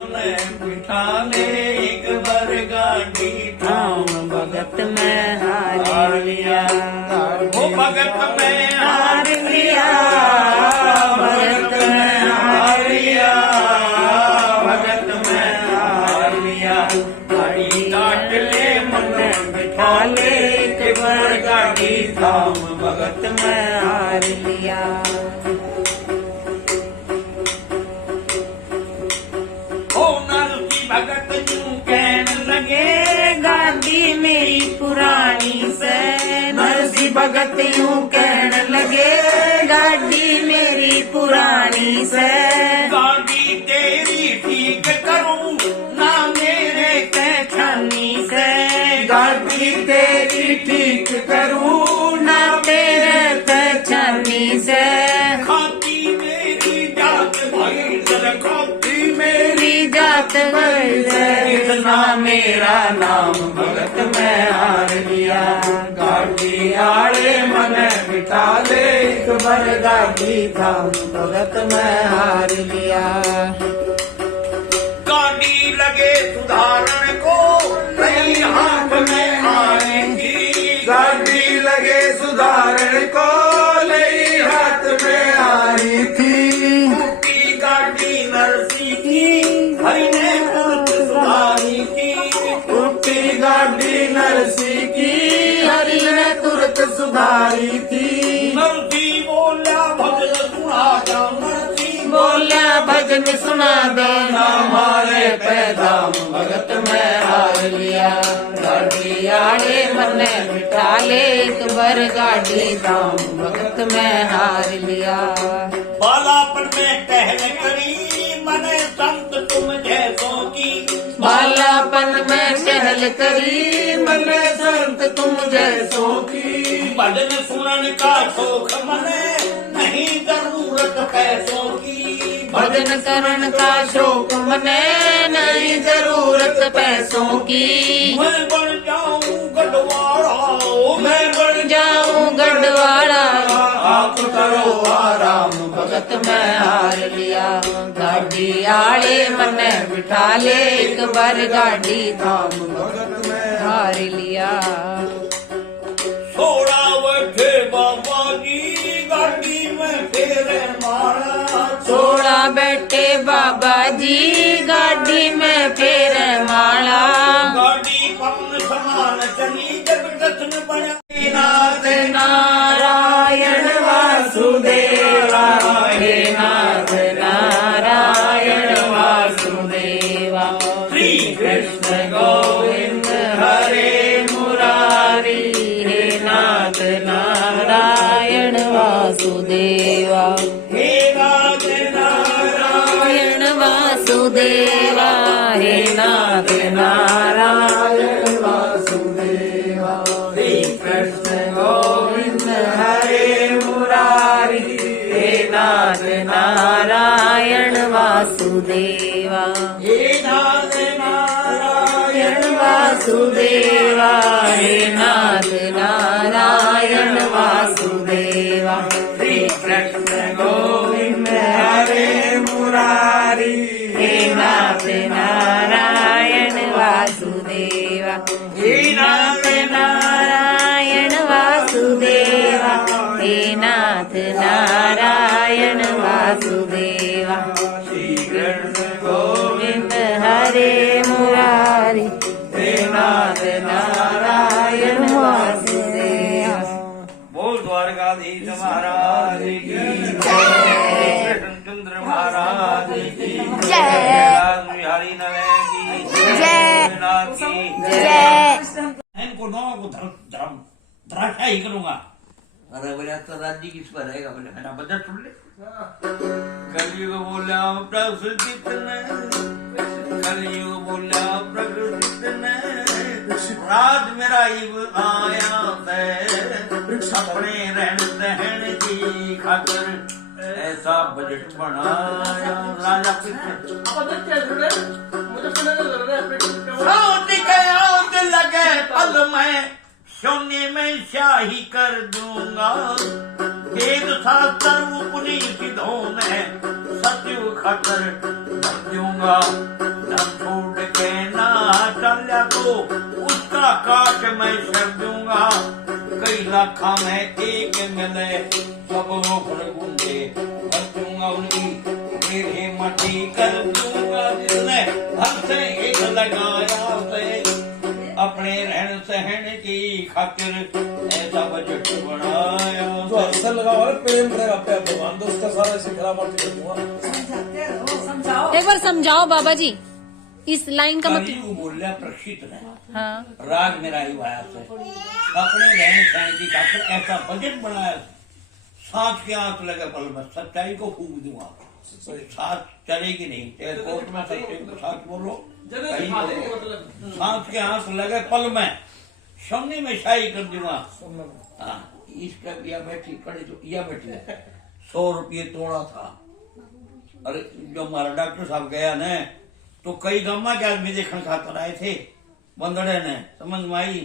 बिठा ले एक बार गाड़ी ठाम भगत में हार लिया, वो भगत में हार लिया, भगत में हार लिया, भगत में हार लिया। गाड़ी काट ले मन बिठा ले एक बार गाड़ी ठाम भगत में हार लिया। भगत यूं कहने लगे गाड़ी मेरी पुरानी से, नरसी भगत यूं कहने लगे गाड़ी मेरी पुरानी से, गाड़ी तेरी ठीक करूं ना मेरे छानी से, गाड़ी तेरी ठीक करूं ना तेरे छानी से, खाती मेरी जात भाई सर खाती मेरी जात भर से, इतना मेरा नाम भगत में हार लिया। गाड़ी आड़े मन बिठा ले एक बार गाड़ी थाम भगत में हार लिया। गाड़ी लगे सुधारण को नई हाथ में आएगी, गाड़ी लगे सुधारण को नई हाथ में आई थी। टूटी गाड़ी नरसी की हरि ने तुरंत सुधारी की, टूटी गाड़ी नरसी की हरि ने तुरंत सुधारी थी। नरसी बोला भजन सुना जा, नरसी बोला भजन सुना देना हमारे पैदाम भगत में हार लिया। गाड़ी आड़े मन बिठा ले एक बार गाड़ी दाम भगत में हार लिया। बालापन में टहल करी मने संत तुम जैसों की, बालापन में टहल करी मने संत तुम जैसों की, भजन सुनन का शौक मने नहीं जरूरत पैसों की, भजन करण का शौक मने नहीं जरूरत पैसों की। मैं बन जाऊं गढ़वाड़ा, मैं बन जाऊं गढ़वाड़ा, आप करो आराम भगत में हार लिया। गाड़ी आड़े मन बिठा ले एक बार गाड़ी थाम भगत में हार लिया। छोड़ा बैठे बाबा जी गाड़ी में फेरे मारा, छोड़ा बैठे बाबा जी गाड़ी में फेर माला, गाड़ी पवन समान चली जब दर्शन बना। नाथ नारायण वासुदेवा, हे नाथ नारायण वासुदेवा, श्री कृष्ण गोविंद हरे मुरारी, हे नाथ नारायण वासुदेवा, हे नाथ नारायण नारायण वासुदेवा, हे नाथ नारायण वासुदेवा, श्री कृष्ण गोविंद हरे मुरारी, हे नाथ नारायण वासुदेवा, हे नाथ नारायण वासुदेवा, हे नाथ नारायण वासुदेवा, श्री कृष्ण गोविंद हरे मुरारी, हे नाथ नारायण वासुदेवा, हे नाथ नारायण वासुदेवा, हे नाथ नारायण वासुदेवा, श्री कृष्ण गोविंद हरे मुरारी, हे नाथ नारायण वासुदेवा। बोल द्वारकाधीश महाराज की जय, कृष्णचंद्र महाराज की जय, बिहारी नवे की जय, नाथ की जय। इनको नौ को धराशा ही करूंगा। अरे बोले तो राज्य किस पर रहेगा बोले मेरा बजट सुन ले। कलयुग बोला प्रकृति ने, कलयुग बोला प्रकृति ने, राज मेरा इब आया है, अपने रहन सहन की खातिर ऐसा बजट बनाया राजा कृष्ण। आग लगे पल में सोने में शाही कर दूंगा, वेद शास्त्र उपनिषदों में सत्य खतर दूंगा। धन छोड़ के ना चल जा तो उसका काट मैं कर दूंगा। कई लाखा में एक मिले सब रोकड़ गुंडे कर दूंगा उनकी मेरे मटी कर दूंगा। जिसने हर से एक लगाया उसे अपने रहन सहन की खातिर ऐसा बजट बनाया। जो अक्सर लगा हुआ है प्रेम करेगा प्यार भगवान तो उसका सारा सिखरा मत कर दूंगा। एक बार समझाओ बाबा जी इस लाइन का कवि मतलब। को बोलिया प्रक्षित ने हाँ राग मेरा ही वाया से अपने रहन सहन की खातिर ऐसा बजट बनाया। सांस के आंख लगे पल में सच्चाई को फूक दूंगा। सांस चलेगी नहीं चाहे कोर्ट में सच्चाई को सांस बोलो कहीं बोलो। सांस के आंख लगे पल में सामने में शाही कर दूंगा। हाँ इसका या बैठी पड़े तो या बैठी 100 रुपये तोड़ा था। अरे जो हमारा डॉक्टर साहब गया न तो कई गामा के आदमी देखने खातर आए थे। बंदड़े ने समझ में आई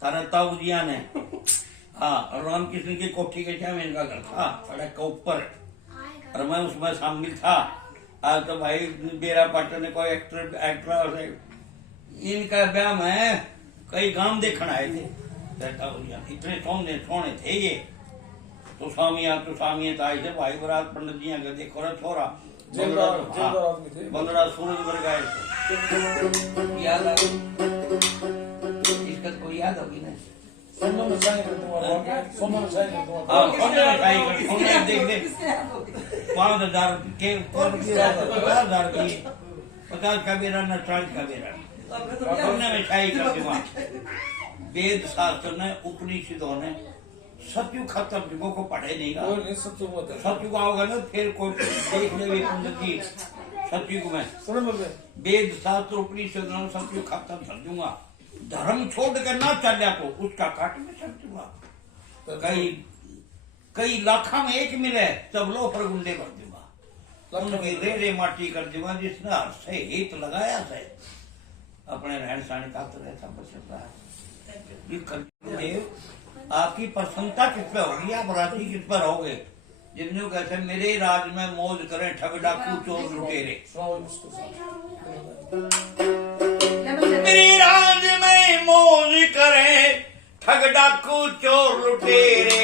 थारा ताऊजिया ने। हाँ और रामकृष्ण की कोठी के क्या इनका घर था सड़क के ऊपर और मैं उसमें शामिल था। आज तो भाई बेरा पाटन ने कोई एक्टर इनका ब्याह में कई गांव देखने आए थे। इतने सोने थे ये तो स्वामिया आए थे भाई बरात पंडित जी का देखो ना छोरा बंदड़ा सूरज पर गए थे। याद आ इसका कोई याद होगी ना। सोना में शाही कर दूंगा। सोना में शाही कर दूंगा। हाँ सोने में शाही कर सोने देख दे 5,000 के 50,000 की 50 का बेरा न 40 का बेरा सोने में शाही कर दूंगा। वेद शास्त्र ने उपनिषदों ने सत्यु खत्म युगों को पढ़े नहीं गा। सत्युग आओगे ना फिर कोई देख ले पंडित जी सत्युग में वेद शास्त्र उपनिषद सत्यु खत्म कर दूंगा। धर्म छोड़ कर ना चल तो उसका काट में चल दूंगा। कई लाखा में एक मिले सब लो पर गुंडे कर दूंगा। उनकी रे माटी कर दूंगा जिसने हर से हित लगाया से अपने रहन सहन का तो ऐसा बचता है। आपकी प्रसन्नता किस पर होगी आप राजी किस पर होगे। जिन्होंने कहते मेरे राज में मौज करें ठग डाकू चोर लुटेरे। मेरे राज में मौज करें ठग डाकू चोर लुटेरे।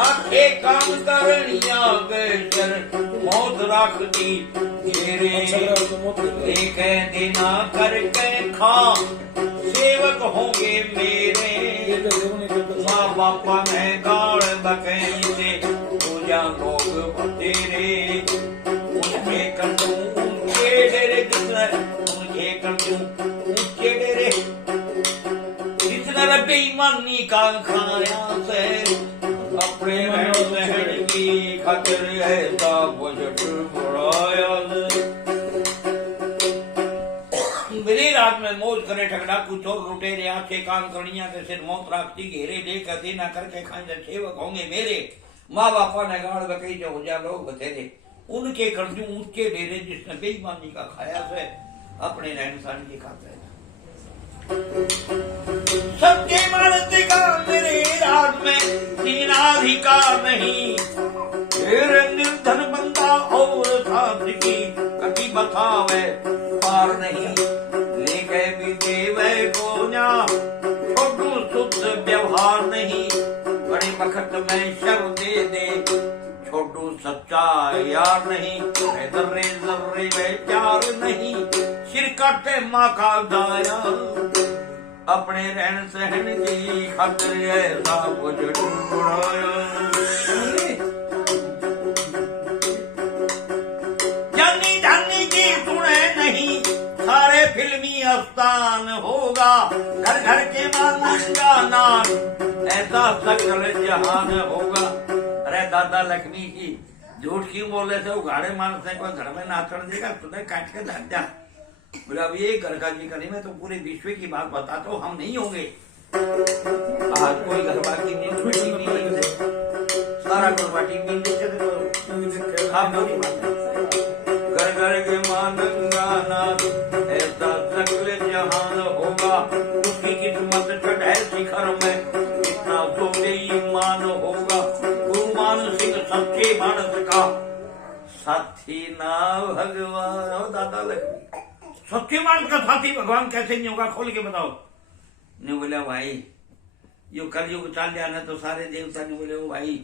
आखे काम करनिया बेचर मौत रख दी घेरे। एक दिना करके खा सेवक होंगे मेरे। माँ बापा में गाड़ बके से पूजा लोग बतेरे। उनके कर दूं ऊंचे डेरे जिसने उनके कर दूं ऊंचे डेरे। जिसने बेईमानी का खाया से अपने रहन की खातिर ऐसा बजट बढ़ाया। मेरी रात में मौज करे ठगड़ा कुछ और लुटेरे। आंखें काम करणिया के सिर मौत राखती घेरे। लेकर देना करके खाएंगे सेवक होंगे मेरे। माँ बापा ने गाड़ बकई जो हो जा लोग बतेरे। उनके कर दूं ऊंचे डेरे जिसने बेईमानी का खाया से अपने रहन सहन की खातिर। सबके मर्द का मेरे राज में दीनाधिकार नहीं। फिर निर्धन बंदा और साथ की कभी बतावे पार नहीं। लेके भी देवे को ना छोटू शुद्ध व्यवहार नहीं। बड़े वक्त में शर दे छोटू सच्चा यार नहीं। दर्रे दर्रे में प्यार नहीं। सिर काटे माँ का दाया अपने रहन सहन की खातिर ऐसा बजट बढ़ाया। जानी जानी की सुने नहीं सारे फिल्मी आस्थान होगा। घर घर के मानंगा नाम ऐसा सकल जहान होगा। अरे दादा लक्ष्मी की झूठ क्यों बोले थे। उघाड़े मानस ने कोई घर में नाचन देगा तुम्हें काट के धर जा। बोले अब ये घर का जी करी मैं तो पूरे विश्व की बात बताता हूँ हम नहीं होंगे। आज कोई घर बाकी नहीं सारा घर बाकी घर घर के मानंगा नाथ ऐसा सकल जहान होगा। उसकी किस्मत चढ़े शिखर में इतना तो बेईमान होगा। गुरु मान सिंह सच्चे मानस का साथी नाव भगवान और दादा लक्ष्मी। शक्तिमान का साथी भगवान कैसे नहीं होगा, खोल के बताओ। ने बोला भाई यो कलयुग चाल जाना तो सारे देवता ने बोले ओ भाई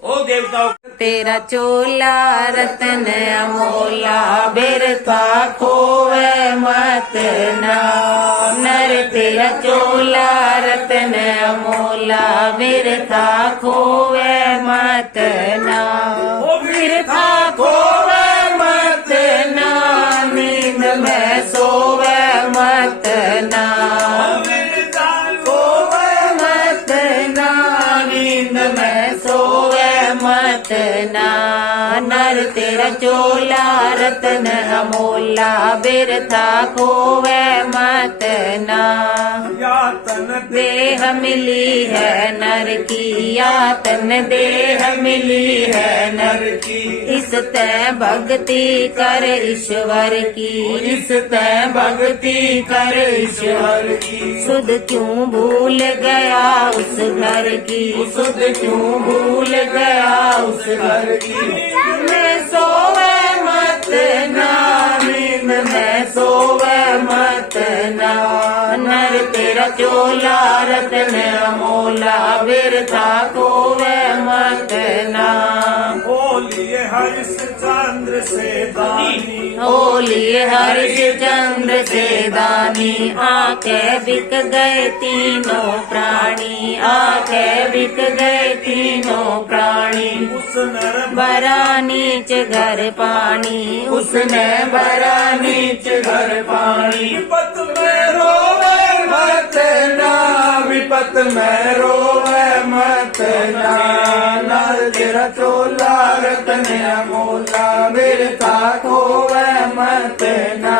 ओ देवताओं तेरा चोला रतन अमोला बिरथा खोवे मत ना। नर तेरा चोला रतन अमोला बिरथा खोवे मत ना। बिरथा खोवे मत ना, नींद में सोवे मत ना। मत ना, नींद में सोवे मत ना। नर तेरा चोला रतन अमोला बिरथा खोवे मत ना। यातन देह मिली है नर की, यातन देह मिली है नर की। इस तय भक्ति कर ईश्वर की, इस तय भक्ति कर ईश्वर की। सुध क्यों भूल गया उस घर की, सुध क्यों भूल गया उस घर की। मैं सोवे मत ना, नींद में सोवे मत ना। नर तेरा चोला रतन अमोला बिरथा खोवे मत ना। बोलिए हरिश्चंद्र से दानी, ओलिए हरिश्चंद्र से दानी। आके बिक गए तीनों प्राणी, आके बिक गए तीनों प्राणी। उस नर बरा नीच घर पानी, उसने बरा नीच घर पानी। विपत में रोवे मत ना, विपत में रोवे मत ना। नर तेरा चोला रतन अमोला बिरथा खोवे मत ना।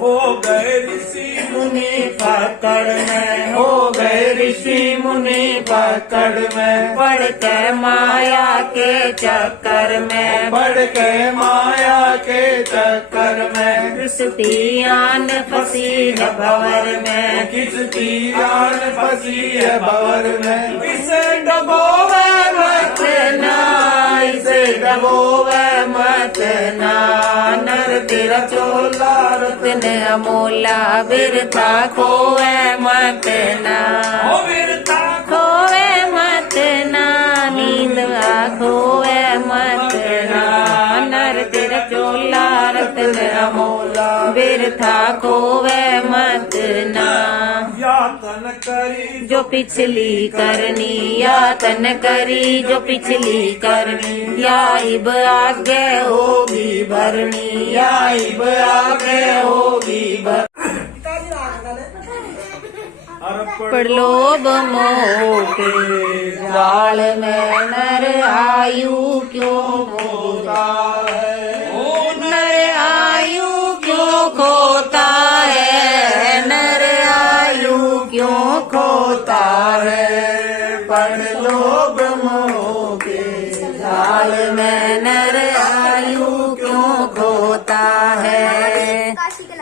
हो गए ऋषि मुनि पकड़ में, हो गए ऋषि मुनि पकड़ में। पड़ के माया के चक्कर में, बढ़ के माया के चक्कर में। किसती आन फंसी है भंवर में, किसकी जान फंसी है भंवर में। इसे डबोवे मत ना, इसे डबोवे मत ना। नर तेरा चोला रतन अमोला बिरथा खोवे मत ना। बिरथा खोवे मत ना, नींद खोवे मत ना। नर तेरा चोला रतन अमोला बिरथा खोवे मत ना। यातन करी जो पिछली करनी, यातन करी जो पिछली करनी। याइब आगे होगी भरनी, याइब आगे होगी भरनी। पर लोभ मोह के जाल में नर आयु क्यों खोता है। नर आयु क्यों खोता है, नर आयु क्यों खोता है। पर लोभ मोह के जाल में नर आयु क्यों खोता है।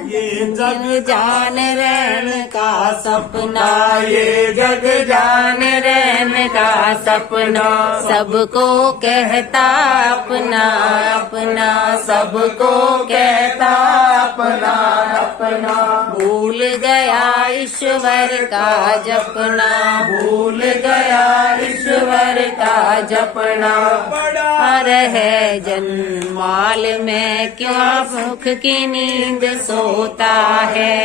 ये जग जान रहने का सपना, ये जग जान रहने का सपना। सबको कहता अपना अपना, सबको कहता अपना अपना। भूल गया ईश्वर का जपना, भूल गया ईश्वर का जपना। रहे जन्माल में क्या सुख की नींद सोता है,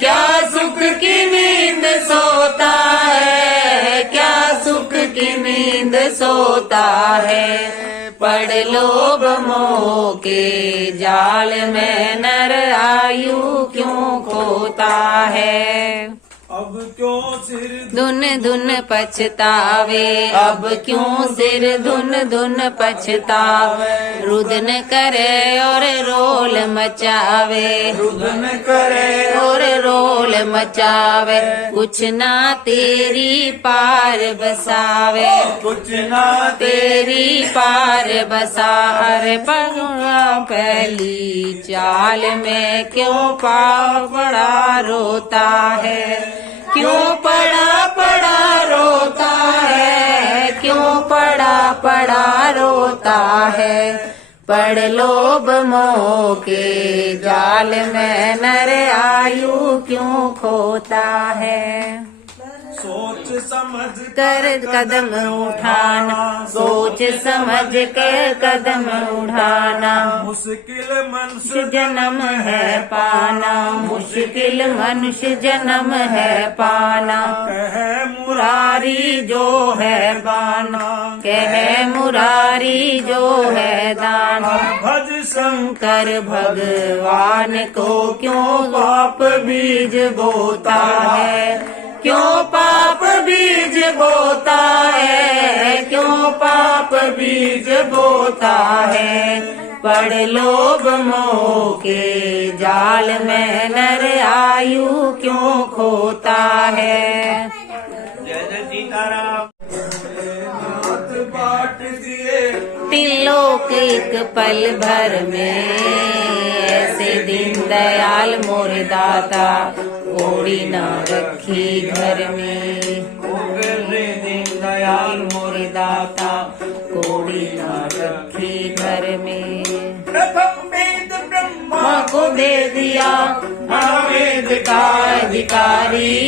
क्या सुख की नींद सोता है, क्या सुख की नींद सोता है। पड़ लोभ मोह के जाल में नर आयु क्यों खोता है। अब क्यों सिर धुन धुन पछतावे, अब क्यों सिर धुन धुन पछतावे। रुदन करे और रोल मचावे, रुदन करे और रोल मचावे। कुछ ना तेरी पार बसावे, कुछ ना तेरी पार बसार। पहली चाल में क्यों पाव पड़ा रोता है, क्यों पड़ा पड़ा रोता है, क्यों पड़ा पड़ा रोता है। पड़ लोभ मोह के जाल में नर आयु क्यों खोता है। सोच समझ कर कदम उठाना, सोच समझ कर कदम उठाना। मुश्किल मनुष्य जन्म है पाना, मुश्किल मनुष्य जन्म है पाना। कहे मुरारी जो है दाना, कह मुरारी जो है दाना। भज शंकर भगवान को क्यों पाप बीज बोता है, क्यों पाप बीज बोता है, क्यों पाप बीज बोता है। पड़ लोभ मोह के जाल में नर आयु क्यों खोता है। जय जय सीताराम। हाथ बांट दिए त्रिलोक एक पल भर में, ऐसे दीन दयाल मोर दाता ओड़ी न रखी घर में। कैसे दीन दयाल मोर दाता कोड़ी न रखी घर में। प्रथम वेद ब्रह्मा माँ को दे दिया वेद का अधिकारी।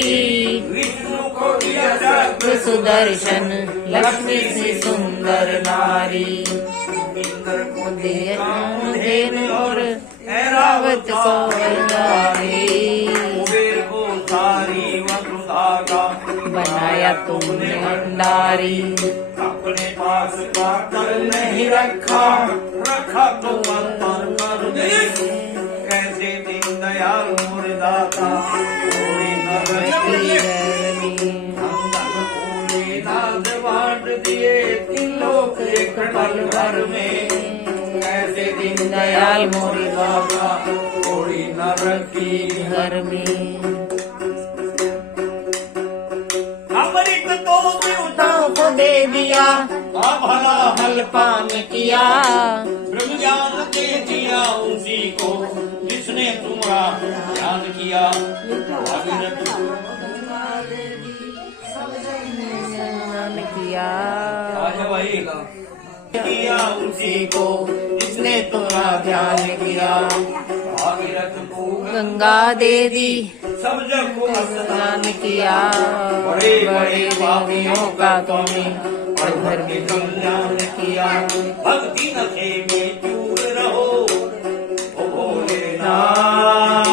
विष्णु को दिया जग सुदर्शन लक्ष्मी से सुंदर नारी। इंद्र को देन और ऐरावत सौंदर्य कुबेर को सारी वसुधा का बनाया तुमने अंडारी। अपने पास का कर नहीं रखा, रखा तो अंतर कर दे। कैसे दीन दयाल मोर दाता कोई न रखी कोई नाज बांट दिए त्रिलोक एक पल भर में। कैसे दीन दयाल मोर दाता कोई न रखी घर में। अमृत तो देवताओं को दे दिया भला हल पान किया। ब्रह्म ज्ञान दे दिया उसी को जिसने तुम्हारा ध्यान किया। भागीरथ किया आजा भाई किया उसी को जिसने तुम्हारा ध्यान किया। भागीरथ को गंगा दे दी सब जग को स्नान किया। बड़े बड़े पापियों का तुमने और घर में कल्याण किया। भक्ति नशे में चूर रहो ओ भोलेनाथ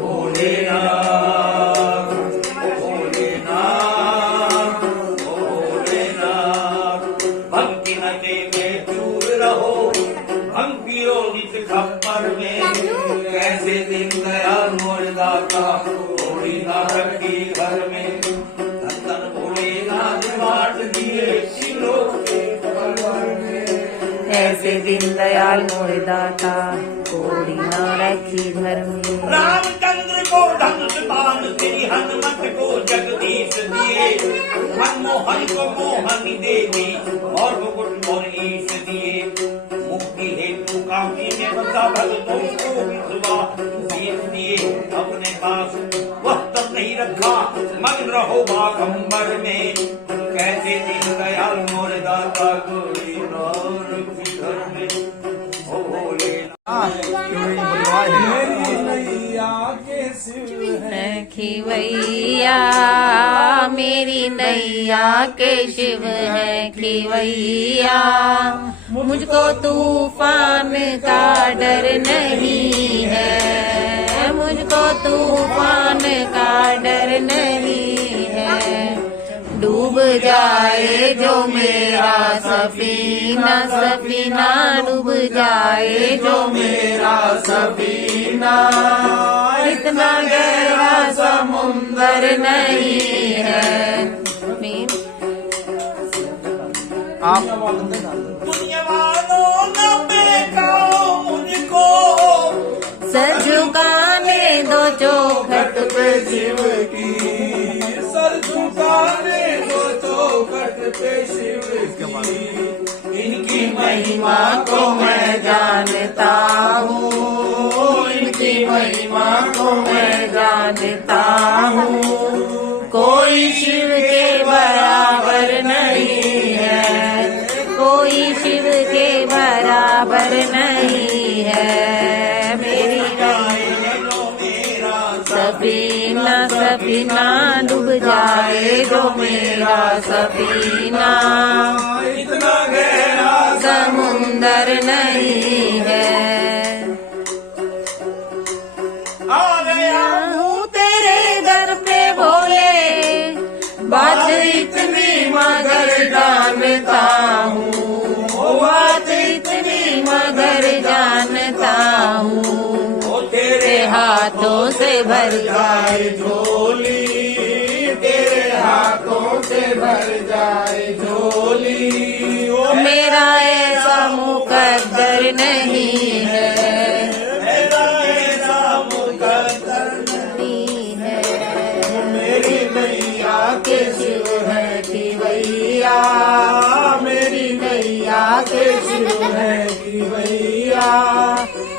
भोलेनाथ भोलेनाथ भोलेनाथ। भक्ति नशे में चूर रहो हम पियो नित खप्पर में। कैसे दिन दयाल मोर दाता थोड़ी ना रखी घर में। धन धन भोलेनाथ बांट दिए त्रिलोक के पल भर में। ऐसे दीन दयाल मोर दाता कोड़ी न रखी घर में। रामचंद्र को धनुष बाण तेरी हनुमत को जगदीश दिए। मनमोहन को मोहन देवी और मुकुट और ईश दिए। मुक्ति हेतु काशी में बसा भक्तों को विश्वास दिए। अपने पास वह तब नहीं रखा मन रहो बागंबर में। कैसे दीन दयाल मोर दाता कोई घर में ओ भोले। मेरी नैया के शिव है खिवैया मेरी नैया के शिव है खिवैया। मुझको तूफान का डर नहीं है, मुझको तूफान का डर नहीं है। डूब जाए जो मेरा सफीना, सफीना डूब जाए जो मेरा सफीना। इतना गहरा समुंदर नहीं है। दुनिया वालों न बेकाओ मुझको। सर झुकाने दो चौखट पे शिव की, सर झुकाने दो चौखट पे शिव की। इनकी महिमा को मैं जानता हूँ, इनकी महिमा को मैं जानता हूँ। कोई शिव के बराबर नहीं है, कोई शिव के बराबर बराबर नहीं है। मेरी सफीना सफीना डूब जाए जो मेरा सफीना, इतना गहरा समुंदर नहीं है। आ गया हूँ तेरे दर पे भोले, बात इतनी मगर जानता हूँ, बात इतनी मगर जानता हूँ। तेरे हाथों से भर जाए झोली, तेरे हाथों से भर जाए झोली। मेरा ऐसा मुकद्दर नहीं है, मेरा ऐसा मुकद्दर नहीं है। मेरी मैया के शिव है कि भैया, मेरी मैया के शिव है कि भैया।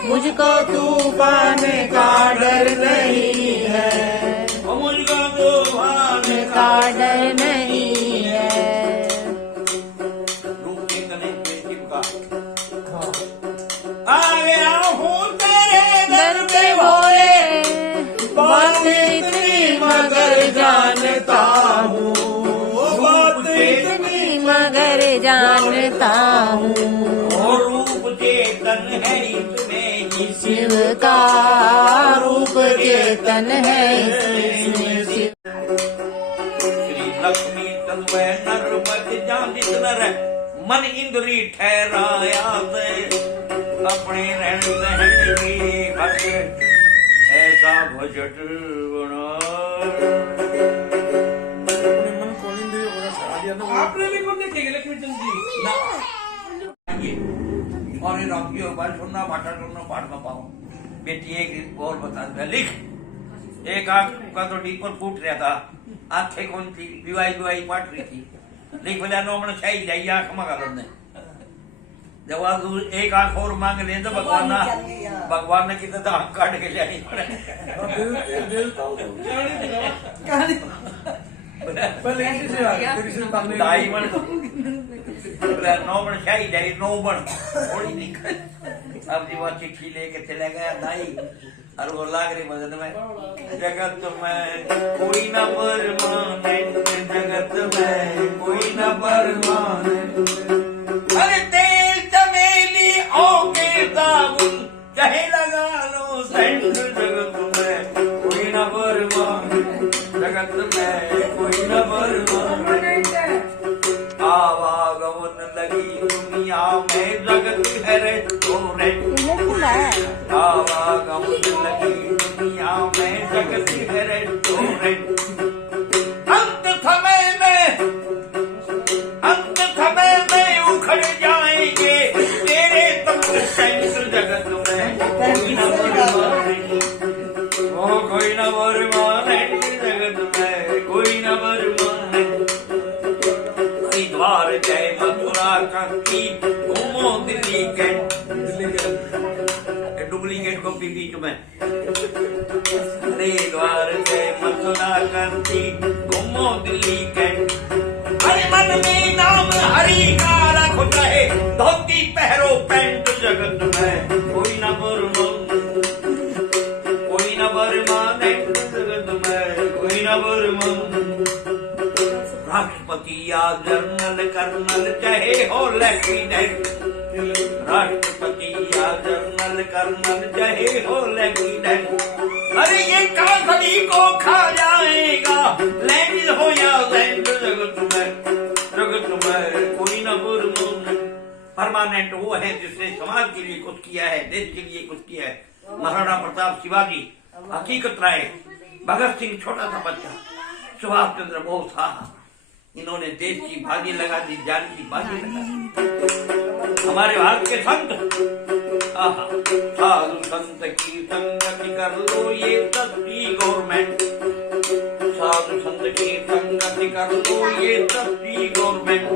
मुझको तूफान का डर नहीं है, मुझको तूफान का डर नहीं है। रूप के तने में चिपका। आ गया हूँ तेरे दर पे भोले, बात इतनी मगर जानता हूँ, बात इतनी मगर जानता हूँ। और रूप चेतन है इसमें ही शिव का रूप चेतन है इसमें शिव। श्री लक्ष्मी तत्व नरपत जानित नर मन इंद्री ठहराया से अपने रहन सहन की खट ऐसा भजट बना। अपने मन को इंद्रियों को ठहरा दिया ना। आपने भी कौन देखेंगे लक्ष्मी चंद जी? और ये राम की और बात सुनना भाषा सुनना पाठ ना पाओ। बेटी एक और बता दे, लिख। एक आंख का तो डीपर फूट रहा था, आंखें कौन थी, विवाही पाट रही थी। लिख बोला नो मन सही जाइए आंख मगा ने जब आज एक आंख और मांग ले तो भगवान ने कितना आंख काट के ले दाई मन नौ बन शाही जाई नौ बन थोड़ी निकल। अब जीवा चिट्ठी लेके चला गया दाई और वो लाग रही मदद में, जगत में कोई न परमाने, जगत में कोई न परमाने। अरे तेल चमेली ओके साबुन चाहे लगा लो सेंट, जगत में कोई न परमाने, जगत में कोई न परमाने। आवागमन लगी दुनिया में जगत है रेस्टोरेंट, आवागमन लगी दुनिया में जगत है रेस्टोरेंट। अंत समय में उखड़ जाएंगे तेरे तंत्र सेंस, जगत में कोई न बरमाने, वो कोई न बरमाने, जगत में कोई न बरमाने। हरिद्वार जय मथुरा काशी घूमो दिल्ली के डुप्लीकेट कॉपी बीच में। हरिद्वार जय मथुरा काशी घूमो दिल्ली के। हर मन में नाम हरि का रखो चाहे धोती पहरो पैंट, जगत में कोई न बरमाने, कोई न बरमाने, जगत में कोई न बरमाने। राष्ट्रपति या जनरल कर्नल चाहे हो लेफ्टिनेंट, राष्ट्रपति या जनरल कर्नल चाहे हो लेफ्टिनेंट। अरे ये कांसड़ी को खा जाएगा लैंड हो या लैंड, जगत में कोई न बरमाने। परमानेंट वो है जिसने समाज के लिए कुछ किया है, देश के लिए कुछ किया है। महाराणा प्रताप, शिवाजी, हकीकत राय, भगत सिंह छोटा सा बच्चा, सुभाष चंद्र बोस था, इन्होंने देश की बाजी लगा दी, जान की बाजी लगा दी। हमारे भारत के संत, साधु संत की संगति कर लो ये सस्ती गवर्नमेंट, साधु संत की संगति कर लो ये सस्ती गवर्नमेंट।